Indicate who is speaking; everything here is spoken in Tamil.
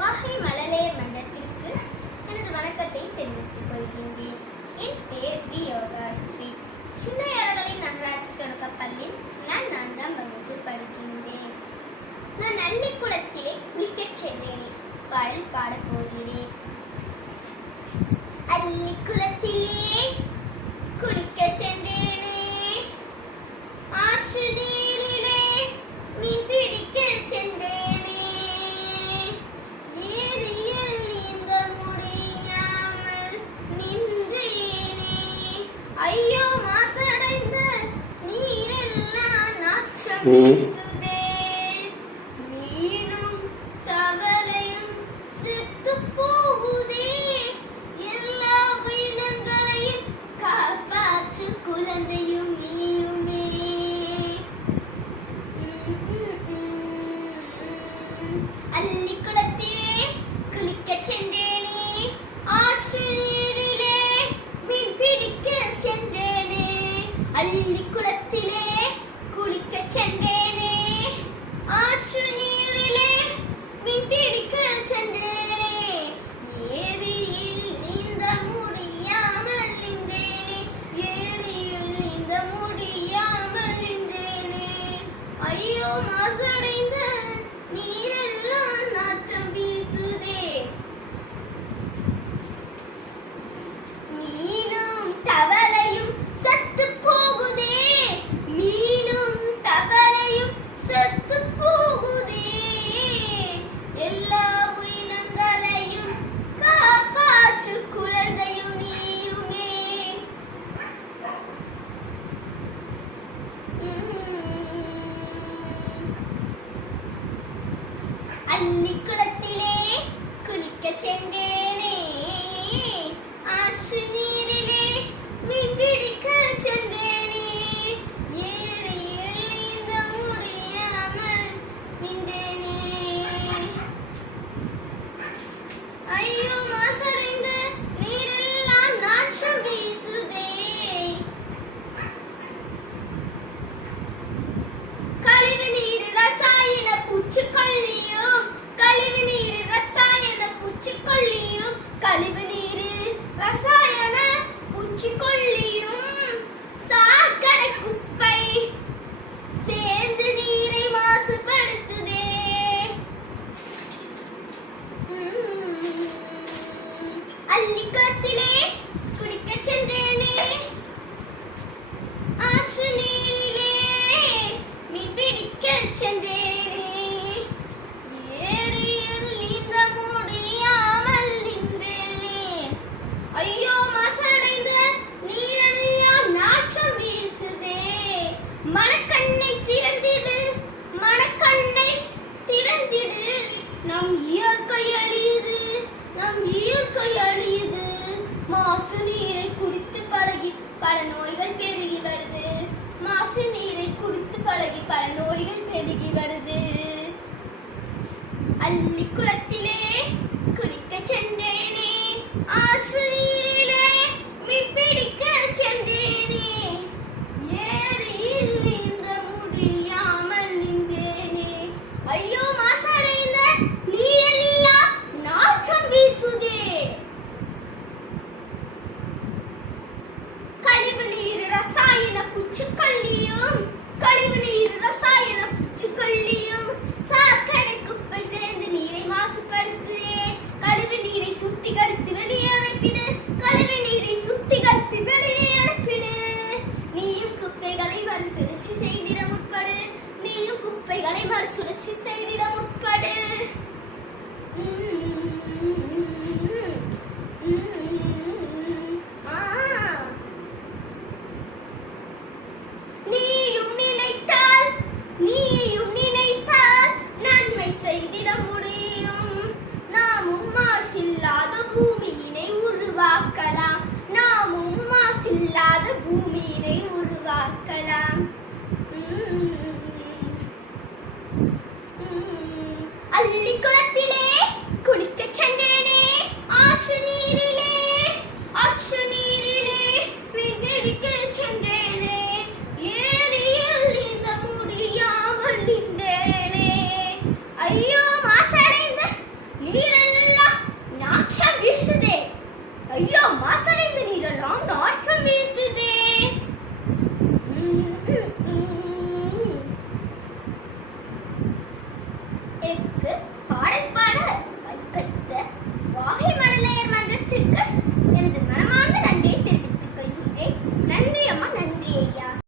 Speaker 1: வாகை மழலையர் மன்றத்திற்கு எனது வணக்கத்தை தெரிவித்துக் கொள்கின்றேன். என் பெயர் பி யோகாஸ்ரீ. சின்னையர்களை நகராட்சி தொடக்க பள்ளியில் நான் நான்காம் வகுப்பு படுகின்றேன் நான் அள்ளிக்குளத்திலே குளிக்கச் சென்றேனே. பாடல் பாடத்தில் 嗯 ஐயோ குளிக்கச் சென்றேனே ஆற்று കഴിവ് നീരിൽ രസ நம் இயற்கை அழியுது நம் இயற்கை அழியுது. மாசு
Speaker 2: நீரை
Speaker 1: குடித்து பழகி பல நோய்கள் பெருகி வருது. மாசு நீரை குடித்து பழகி பல நோய்கள் பெருகி வருது. அள்ளி குளத்திலே குளிக்க சென்றேனே ஆற்று நீரிலே மீன்பிடிக்க சென்றேனே. ஏரியில் நீந்த முடியாமல் நின்றேனே. ஐயோ பூமியினை உருவாக்கலாம். அள்ளி குளத்திலே குளிக்க சென்றேனே. ஆற்று நீரிலே ஆற்று நீரிலே விண்ணடிக்க சென்றேனே. ஏரியில் இந்த முடியாமல் நின்றேனே. ஐயோ மாசடைந்த நீரெல்லாம் நாச்சம் வீசுதே. ஐயோ மா